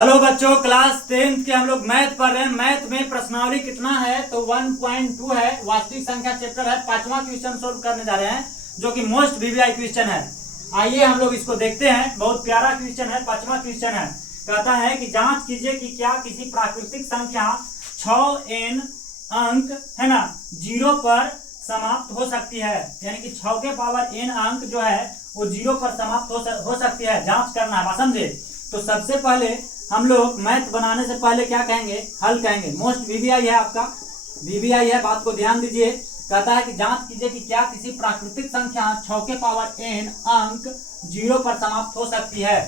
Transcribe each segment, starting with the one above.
Hello बच्चों, class 10th के हम लोग मैथ पढ़ रहे हैं। मैथ में प्रश्नावली कितना है तो 1.2 है। वास्तविक संख्या चैप्टर है। 5वां क्वेश्चन सोल्व करने जा रहे हैं जो कि मोस्ट वीवीआई क्वेश्चन है। आइए हम लोग इसको देखते हैं। बहुत प्यारा क्वेश्चन है। 5वां क्वेश्चन है। कहता है कि जांच कीजिए कि क्या किसी प्राकृतिक संख्या 6n अंक है ना 0 पर समाप्त हो सकती है। यानी कि 6 के पावर n अंक जो है वो 0 पर समाप्त हो सकती है। जांच करना है, समझे। तो सबसे पहले हम लोग मैथ बनाने से पहले क्या कहेंगे, हल कहेंगे। मोस्ट वीवीआई है, आपका वीवीआई है, बात को ध्यान दीजिए। कहता है कि जांच कीजिए कि क्या किसी प्राकृतिक संख्या 6 के पावर n अंक 0 पर समाप्त हो सकती है।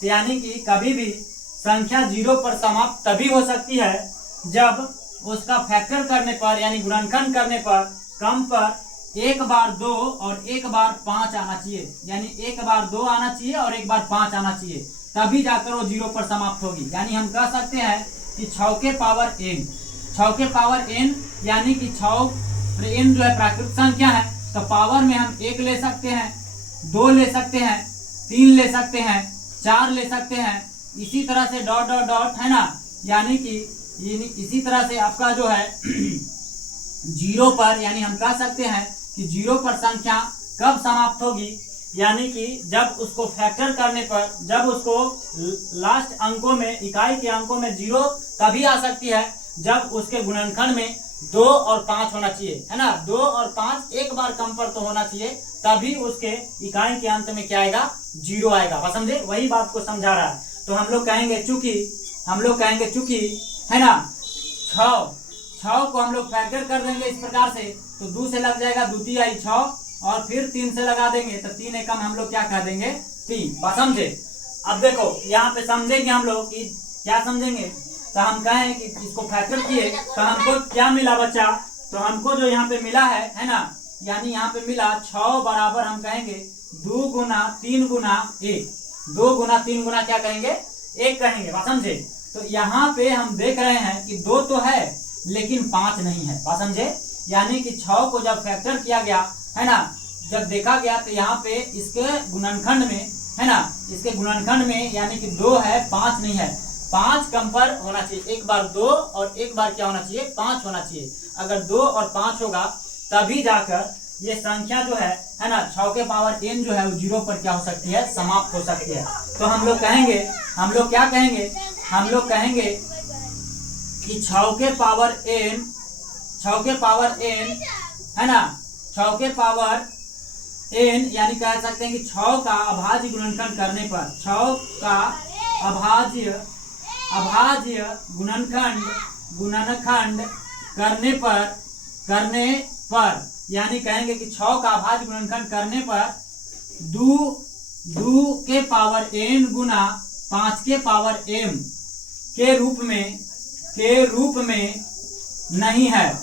तो यानी कि कभी भी संख्या 0 पर समाप्त तभी हो सकती है जब उसका फैक्टर करने पर यानी गुणनखंड करने पर कम पर एक बार 2 और एक बार 5 आना चाहिए। यानी एक बार 2 आना चाहिए और एक बार 5 आना चाहिए, तभी जाकर वो 0 पर समाप्त होगी। यानी हम कह सकते हैं कि 6 के पावर n यानी कि 6 n जो है प्राकृतिक संख्या है, तो पावर में हम 1 ले सकते हैं, 2 ले सकते हैं, 3 ले सकते हैं, 4 ले सकते हैं। इसी तरह से डॉट डॉट डॉट है ना, यानी कि इसी तरह से आपका जो है 0 पर, यानी हम कह सकते हैं कि 0 पर संख्या कब समाप्त होगी, यानी कि जब उसको फैक्टर करने पर, जब उसको लास्ट अंकों में, इकाई के अंकों में 0 तभी आ सकती है जब उसके गुणनखंड में 2 और 5 होना चाहिए, है ना। 2 और 5 एक बार कम पर तो होना चाहिए, तभी उसके इकाई के अंत में क्या आएगा, 0 आएगा। समझे, वही बात को समझा रहा है। तो हम लोग कहेंगे चूंकि है ना 6 को हम लोग फैक्टर कर देंगे इस प्रकार से, तो 2 से लग जाएगा द्वितीय 6 और फिर 3 से लगा देंगे तो 3 एकम हम लोग क्या कह देंगे, 3। बात समझे। अब देखो यहाँ पे समझेंगे हम लोग कि क्या समझेंगे। तो हम कहें कि इसको फैक्टर किए तो हमको क्या मिला बच्चा, तो हमको जो यहाँ पे मिला है ना, यानी यहाँ पे मिला 6 बराबर हम कहेंगे 2 गुना 3 गुना 1। 2 गुना 3 गुना क्या कहेंगे, 1 कहेंगे। बात समझे। तो यहाँ पे हम देख रहे हैं कि 2 तो है लेकिन 5 नहीं है। बात समझे। यानी कि 6 को जब फैक्टर किया गया है ना, जब देखा गया तो यहाँ पे इसके गुणनखंड में है ना, इसके गुणनखंड में यानी कि 2 है, 5 नहीं है। 5 कम पर होना चाहिए, एक बार 2 और एक बार क्या होना चाहिए, 5 होना चाहिए। अगर 2 और 5 होगा तभी जाकर ये संख्या जो है ना 6 के पावर n जो है वो 0 पर क्या हो सकती है, समाप्त हो सकती है। तो हम लोग कहेंगे, हम लोग क्या कहेंगे, हम लोग कहेंगे कि 6 के पावर n है ना, 6 के पावर n यानी कह सकते हैं कि 6 का अभाज्य गुणनखंड करने पर, 6 का अभाज्य गुणनखंड करने पर यानी कहेंगे कि 6 का अभाज्य गुणनखंड करने पर 2 के पावर n गुना 5 के पावर m के रूप में नहीं है,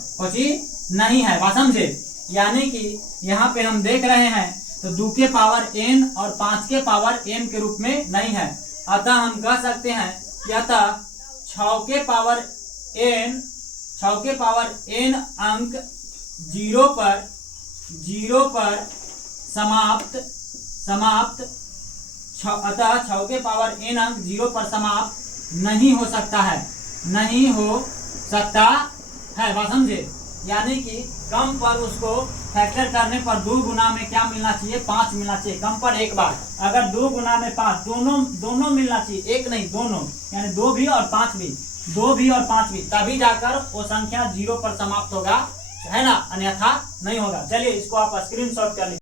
नहीं है। बात समझे। यानी कि यहाँ पे हम देख रहे हैं तो 2 के पावर n और 5 के पावर m के रूप में नहीं है। अतः हम कह सकते हैं कि अतः 6 के पावर n अंक 0 पर समाप्त अतः 6 के पावर n अंक 0 पर समाप्त नहीं हो सकता है। बात समझे। यानी कि कम पर उसको फैक्टर करने पर 2 गुना में क्या मिलना चाहिए, 5 मिलना चाहिए। कम पर एक बार, अगर 2 गुना में 5 दोनों मिलना चाहिए, एक नहीं दोनों, यानी 2 भी और 5 भी, 2 भी और 5 भी, तभी जाकर वो संख्या 0 पर समाप्त होगा, है ना, अन्यथा नहीं होगा। चलिए इसको आप स्क्रीनशॉट कर लीजिए।